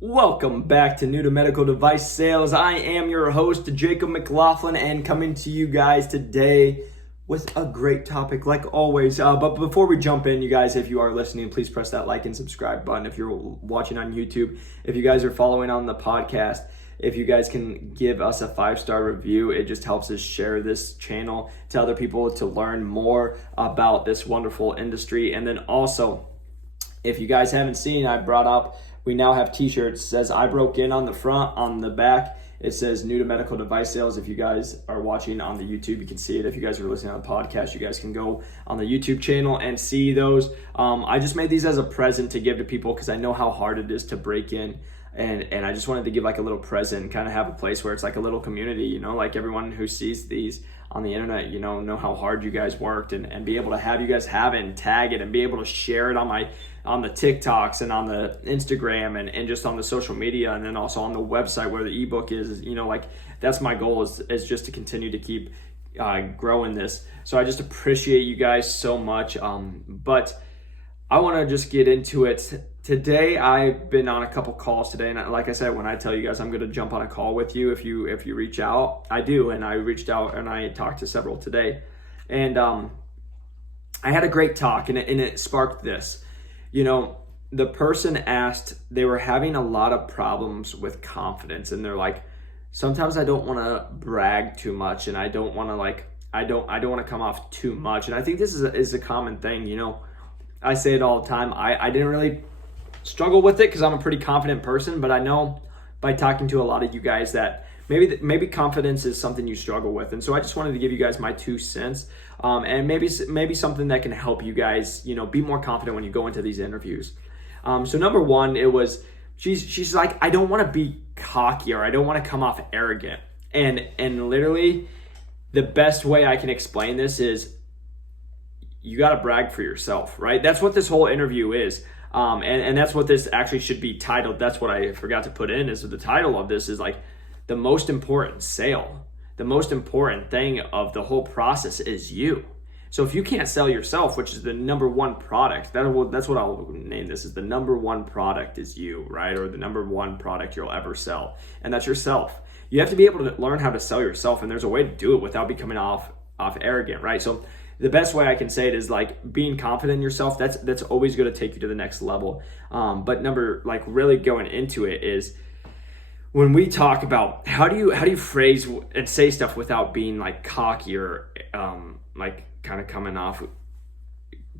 Welcome back to New to Medical Device Sales. I am your host, Jacob McLaughlin, and coming to you guys today with a great topic like always. But before we jump in, you guys, if you are listening, please press that like and subscribe button. If you're watching on YouTube, if you guys are following on the podcast, if you guys can give us a 5-star review, it just helps us share this channel to other people to learn more about this wonderful industry. And then also, if you guys haven't seen, I brought up, we now have t-shirts. It says I broke in on the front. On the back, it says New to Medical Device Sales. If you guys are watching on the YouTube, you can see it. If you guys are listening on the podcast, you guys can go on the YouTube channel and see those. I just made these as a present to give to people because I know how hard it is to break in. And I just wanted to give like a little present, kind of have a place where it's like a little community, you know, like everyone who sees these on the internet, you know how hard you guys worked and be able to have you guys have it and tag it and be able to share it on the TikToks and on the Instagram and just on the social media, and then also on the website where the ebook is, you know, like that's my goal is just to continue to keep growing this. So I just appreciate you guys so much. But I want to just get into it. Today, I've been on a couple calls today, and like I said, when I tell you guys I'm going to jump on a call with you if you reach out, I do, and I reached out and I talked to several today, and I had a great talk, and it sparked this. You know, the person asked, they were having a lot of problems with confidence, and they're like, sometimes I don't want to brag too much, and I don't want to I don't want to come off too much, and I think this is a common thing. You know, I say it all the time. I didn't really struggle with it because I'm a pretty confident person, but I know by talking to a lot of you guys that maybe confidence is something you struggle with. And so I just wanted to give you guys my 2 cents, and maybe something that can help you guys, you know, be more confident when you go into these interviews. So number one, it was, she's like, I don't want to be cocky, or I don't want to come off arrogant. And literally the best way I can explain this is you got to brag for yourself, right? That's what this whole interview is. And that's what this actually should be titled. That's what I forgot to put in, is the title of this is like the most important sale. The most important thing of the whole process is you. So if you can't sell yourself, which is the number one product, that's what I'll name this, is the number one product is you, right? Or the number one product you'll ever sell. And that's yourself. You have to be able to learn how to sell yourself, and there's a way to do it without becoming off arrogant, right? So the best way I can say it is like being confident in yourself. That's always going to take you to the next level. But really going into it is when we talk about how do you phrase and say stuff without being like cocky or like kind of coming off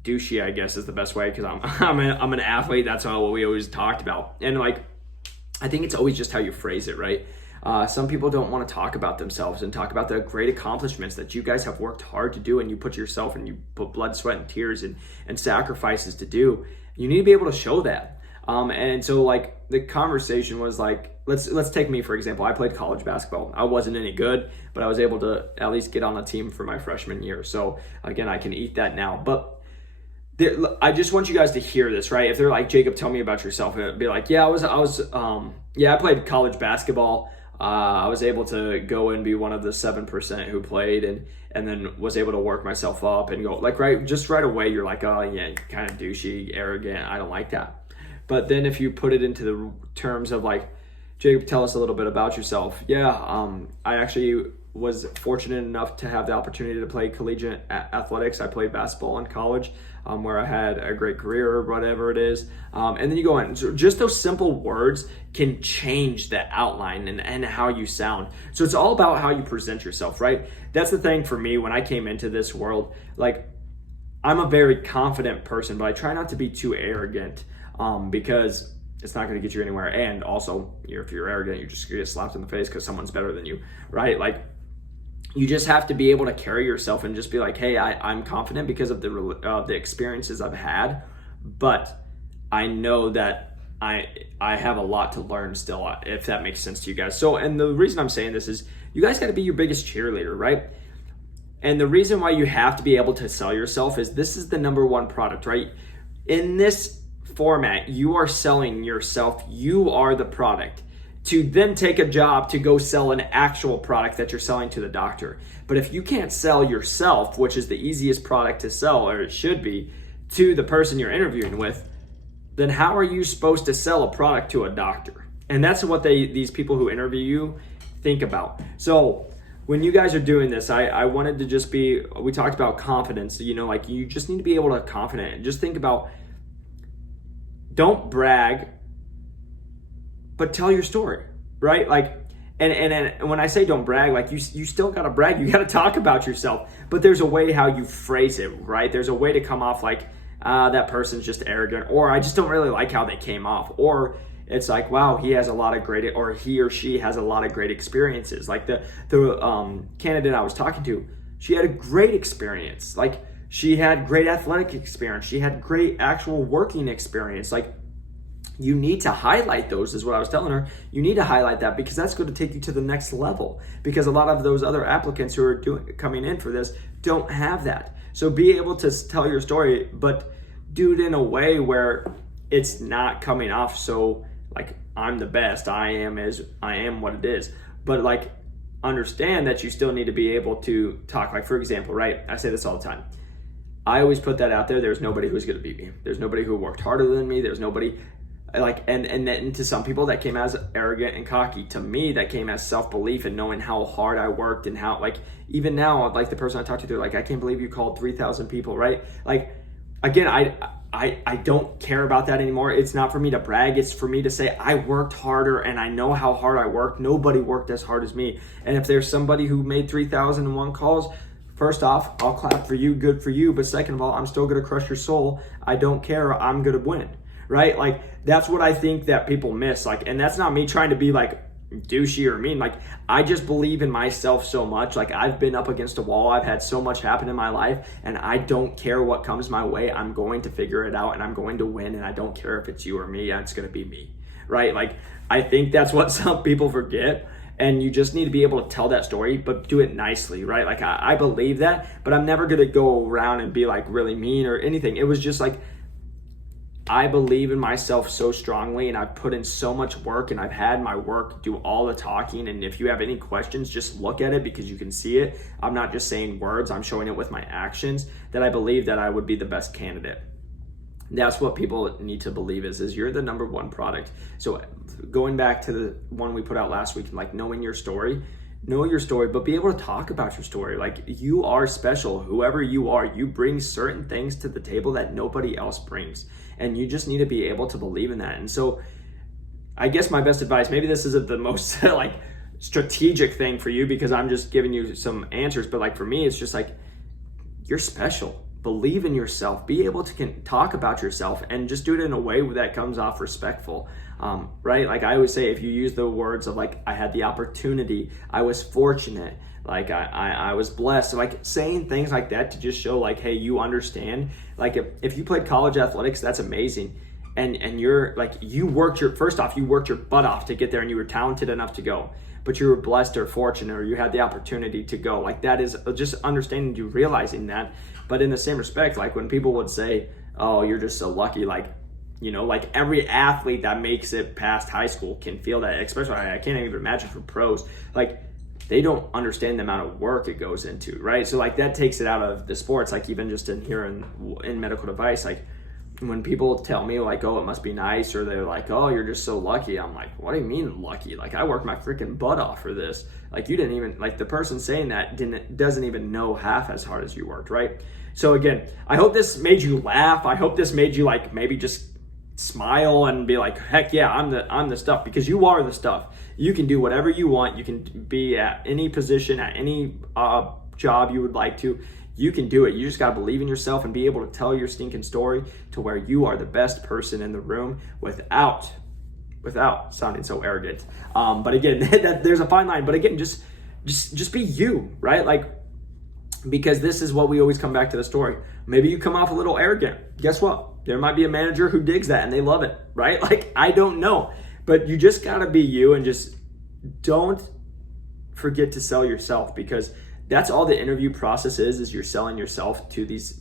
douchey, I guess is the best way, because I'm an athlete. That's what we always talked about. And like, I think it's always just how you phrase it, right? Some people don't want to talk about themselves and talk about the great accomplishments that you guys have worked hard to do, and you put yourself and you put blood, sweat, and tears and sacrifices to do. You need to be able to show that. And so like the conversation was like, let's take me for example. I played college basketball. I wasn't any good, but I was able to at least get on the team for my freshman year. So again, I can eat that now. But I just want you guys to hear this, right? If they're like, Jacob, tell me about yourself, it'd be like, yeah, I played college basketball. I was able to go and be one of the 7% who played, and then was able to work myself up and go like, right away, you're like, oh yeah, kind of douchey, arrogant. I don't like that. But then if you put it into the terms of like, Jacob, tell us a little bit about yourself. Yeah, I actually was fortunate enough to have the opportunity to play collegiate athletics. I played basketball in college, where I had a great career or whatever it is. And then you go in. So just those simple words can change the outline and how you sound. So it's all about how you present yourself, right? That's the thing for me when I came into this world. Like, I'm a very confident person, but I try not to be too arrogant, because it's not going to get you anywhere. And also, if you're arrogant, you're just going to get slapped in the face because someone's better than you, right? Like, you just have to be able to carry yourself and just be like, hey, I'm confident because of the experiences I've had, but I know that I have a lot to learn still, if that makes sense to you guys. So, and the reason I'm saying this is you guys got to be your biggest cheerleader, right? And the reason why you have to be able to sell yourself is this is the number one product, right? In this format, you are selling yourself. You are the product. To then take a job to go sell an actual product that you're selling to the doctor. But if you can't sell yourself, which is the easiest product to sell, or it should be, to the person you're interviewing with, then how are you supposed to sell a product to a doctor? And that's what these people who interview you think about. So when you guys are doing this, I wanted to just we talked about confidence, like you just need to be able to confident and just think about, don't brag, but tell your story, right? Like, and when I say don't brag, like you still gotta brag, you gotta talk about yourself, but there's a way how you phrase it, right? There's a way to come off like, that person's just arrogant, or I just don't really like how they came off, or it's like, wow, he has a lot of great, or he or she has a lot of great experiences. Like the candidate I was talking to, she had a great experience. Like she had great athletic experience. She had great actual working experience. Like you need to highlight those, is what I was telling her. You need to highlight that because that's going to take you to the next level, because a lot of those other applicants who are coming in for this don't have that. So be able to tell your story, but do it in a way where it's not coming off so like I'm the best, I am what it is. But like understand that you still need to be able to talk. Like for example, right? I say this all the time. I always put that out there. There's nobody who's going to beat me. There's nobody who worked harder than me. There's nobody like, and then to some people that came as arrogant and cocky. To me, that came as self-belief and knowing how hard I worked and how, like, even now, like the person I talked to, they're like, I can't believe you called 3,000 people, right? Like, again, I don't care about that anymore. It's not for me to brag. It's for me to say I worked harder and I know how hard I worked. Nobody worked as hard as me. And if there's somebody who made 3,001 calls, first off, I'll clap for you, good for you. But second of all, I'm still going to crush your soul. I don't care. I'm going to win, right? Like that's what I think that people miss. Like, and that's not me trying to be like douchey or mean. Like I just believe in myself so much. Like I've been up against a wall. I've had so much happen in my life and I don't care what comes my way. I'm going to figure it out and I'm going to win. And I don't care if it's you or me. It's going to be me, right? Like I think that's what some people forget. And you just need to be able to tell that story, but do it nicely, right? Like I believe that, but I'm never going to go around and be like really mean or anything. It was just like, I believe in myself so strongly and I've put in so much work and I've had my work do all the talking. And if you have any questions, just look at it because you can see it. I'm not just saying words, I'm showing it with my actions, that I believe that I would be the best candidate. That's what people need to believe is you're the number one product. So going back to the one we put out last week, like knowing your story, know your story, but be able to talk about your story. Like you are special, whoever you are, you bring certain things to the table that nobody else brings. And you just need to be able to believe in that. And so I guess my best advice, maybe this isn't the most like strategic thing for you because I'm just giving you some answers, but like for me, it's just like, you're special. Believe in yourself, be able to talk about yourself and just do it in a way that comes off respectful, right? Like I always say, if you use the words of like, I had the opportunity, I was fortunate, like I was blessed, like saying things like that to just show like, hey, you understand. Like if you played college athletics, that's amazing. And you're like, you worked your butt off to get there and you were talented enough to go, but you were blessed or fortunate or you had the opportunity to go. Like that is just understanding, you realizing that. But in the same respect, like when people would say, oh, you're just so lucky, like, like every athlete that makes it past high school can feel that, especially I can't even imagine for pros, like they don't understand the amount of work it goes into, right? So like that takes it out of the sports, like even just in here in medical device, like when people tell me like, oh, it must be nice, or they're like, oh, you're just so lucky. I'm like, what do you mean lucky? Like I worked my freaking butt off for this. Like you didn't even, like the person saying that doesn't even know half as hard as you worked, right? So again, I hope this made you laugh. I hope this made you like maybe just smile and be like, heck yeah, I'm the stuff, because you are the stuff. You can do whatever you want. You can be at any position, at any job you would like to. You can do it. You just got to believe in yourself and be able to tell your stinking story to where you are the best person in the room without sounding so arrogant. But again, there's a fine line. But again, just be you, right? Like, because this is what we always come back to the story. Maybe you come off a little arrogant. Guess what? There might be a manager who digs that and they love it, right? Like, I don't know. But you just got to be you and just don't forget to sell yourself, because that's all the interview process is you're selling yourself to these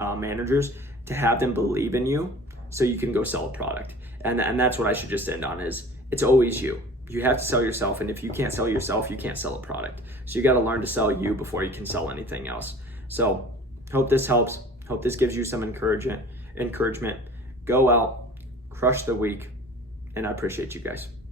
managers to have them believe in you so you can go sell a product. And that's what I should just end on is it's always you. You have to sell yourself, and if you can't sell yourself, you can't sell a product. So you got to learn to sell you before you can sell anything else. So hope this helps. Hope this gives you some encouragement. Go out, crush the week, and I appreciate you guys.